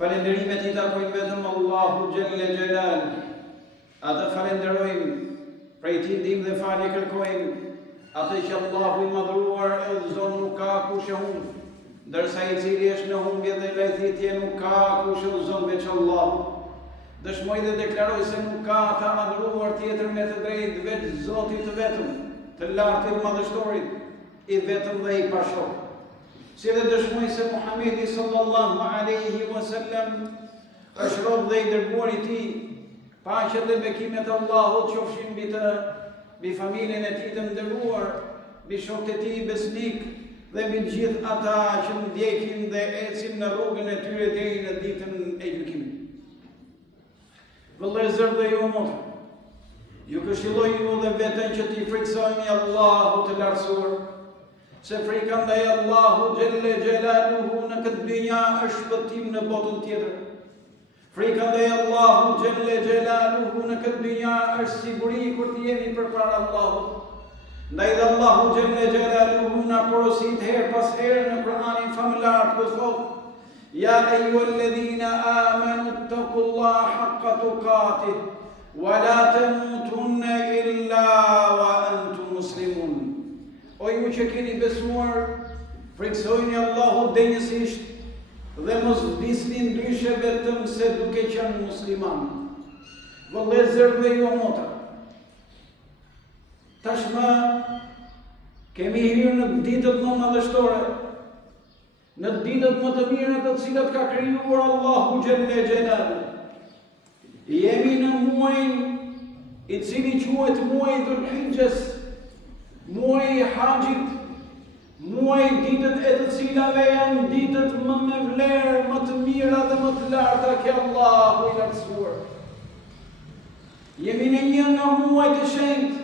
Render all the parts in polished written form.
Falenderimet I takojnë vetëm Allahu Gjelle Gjelal. Atë falenderojmë, prej Ti ndihmë dhe falje kërkojmë, atë që Allahu I madhruar e udhëzon nuk ka kush e humb, ndërsa I cili është në humbje dhe lajthitje nuk ka kush e udhëzon veç Allahu. Dëshmoj dhe deklaroj se nuk ka ta madhruar tjetër me të drejtë veç Zotit të vetëm, të lartë I madhështorit, I vetëm dhe I pashok. Si dhe dëshmoj se Muhamedi sallallahu alaihi wasallam është rob dhe I dërguar I Tij, paqja dhe bekimet e Allahut qofshin mbi të, mbi familjen e Tij të nderuar, mbi shokët e Tij besnik dhe mbi të gjithë ata që ndjekin dhe ecin në rrugën e tyre deri në ditën e gjykimit. Vëllezër dhe ju motra, ju këshilloj ju dhe veten që t'i friksoni Allahut të lartësuar, se frika ndaj Allahu Gjelle Gjelaluhu në këtë dynja është shpëtim në botën tjetër. Frika ndaj Allahu Gjelle Gjelaluhu në këtë dynja është siguri kur të jemi përpara Allahut. Ndaj dhe Allahu Gjelle Gjelaluhu na porosit her pas herë në Kur'anin famëlar ku thotë: Ja eyyuhalladhina amanu ittaqullaha haqqa tuqatih wa la tamutunna illa wa antum muslimun. O ju që keni besuar, friksojni Allahut denjësisht dhe mos vdisni ndryshe vetëm se duke qenë musliman. Vëllezër dhe ju motra, tashmë kemi hyrë në ditët më madhështore, në ditët më të mira të cilat ka krijuar Allahu Gjelle Gjelal. Jemi në muajin I cili quhet muaji Dhul Hijjes, muaji I Haxhit, muaji ditët e të cilave janë ditët më me vlerë, më të mira dhe më të larta ke Allahu I lartësuar. Jemi në një nga muajt e shenjtë,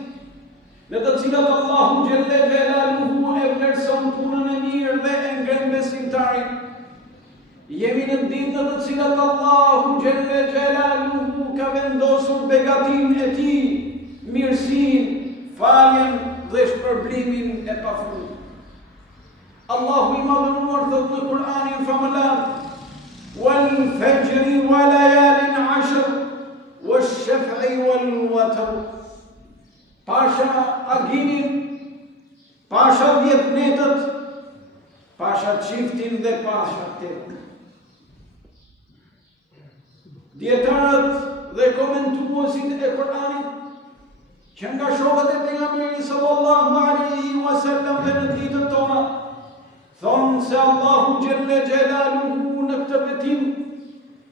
në të cilat Allahu Gjelle Gjelaluhu e vlerëson punën e mirë dhe e ngren besimtarin. Jemi në ditë në të cilat Allahu Gjelle Gjelaluhu ka vendosur begatin e Tij, mirësinë, faljen dhe shpërblimin e pafund. Allahu I madhëruar thot në Kur'anin famëlar: Wal fajri wa layalin ashr wash-shaf'i wal watr. Pasha aginin, pasha 10 netët, pasha çiftin dhe pasha 8. Dietarët dhe komentuesit e Kur'anit që nga shokët e pejgamberit sallallahu alaihi wasallam dhe në ditët tona, thonë se Allahu Gjelle Gjelaluhu në këtë betim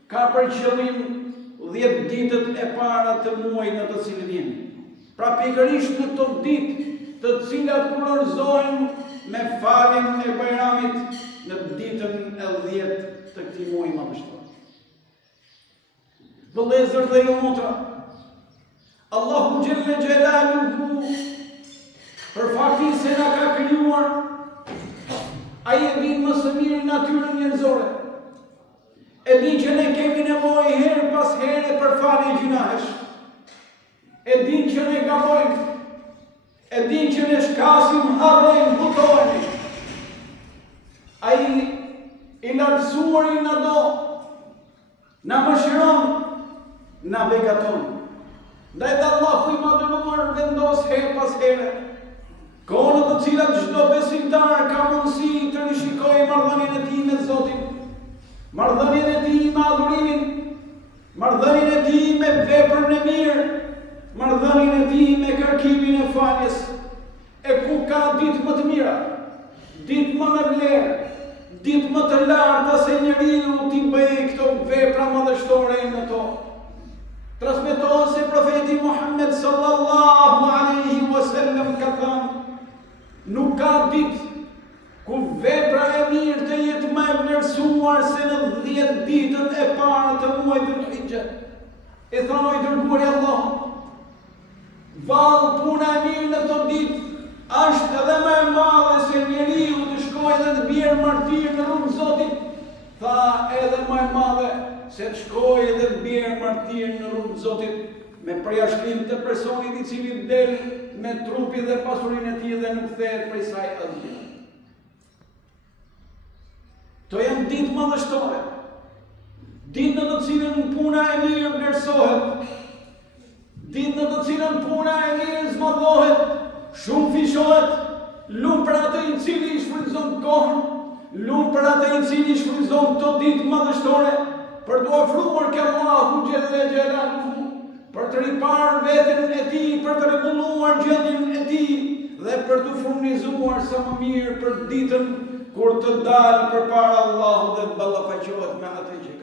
ka për qëllim 10 ditët e para të muajit në të cilin jemi. Pra pikërisht në këto ditë të cilat kurorzohen me faljen e Bajramit në ditën e 10 të këtij muaji madhështor. Vëllezër dhe ju motra, Allahu Gjelle Gjelaluhu për faktin se na ka krijuar, ai e din më së miri natyrën njerëzore. E din që ne kemi nevojë herë pas here për falje gjunahesh. E din që ne gabojmë. E din që ne shkasim, harrojmë, hutohemi. Ai I lartësuari na do, na mëshiron, na begaton. Ndaj dhe Allahu I madhëruar vendos herë pas here kohën të cilat çdo besimtar ka mundësi të rishikojë marrëdhënien e tij me Zotin, marrëdhënien e tij me adhurimin, marrëdhënien e tij me veprën e mirë, marrëdhënien e tij me kërkimin e faljes. E ku ka ditë më të mira, ditë më me vlerë, ditë më të larta se njeriu t'i bëjë këto vepra madhështore në to. Transmetohet se profeti Muhammed sallallahu alaihi wasallam ka thënë: Nuk ka ditë ku vepra e mirë të jetë më e vlerësuar se në 10 ditët e para të muajit Dhul Hijje. E thanoi dërguari Allahut: Vallë puna e mirë në këto ditë është edhe më e madhe se njeriu të shkojë dhe të bjerë martir në rrugën e Zotit. Tha edhe më e madhe se të shkojë dhe të bjerë martir në rrugën e Zotit, me përjashtim të personit I cili del me trupin dhe pasurinë e tij dhe nuk kthehet prej saj asgjë. To janë ditë madhështore. ditë në të cilën puna e mirë vlerësohet, ditë në të cilën puna e mirë zmadhohet, shumë fishohet, lumë për atë i cili i shfrytëzon kohën, lumë për atë i cili i shfrytëzon këto ditë madhështore, për të ofruar ke Allahu Gjelle Gjelaluhu, për të riparë veten e tij, për të rregulluar gjendjen e tij dhe për të furnizuar sa më mirë për ditën kur të dalë përpara Allahut dhe ballafaqohet me atë gjë.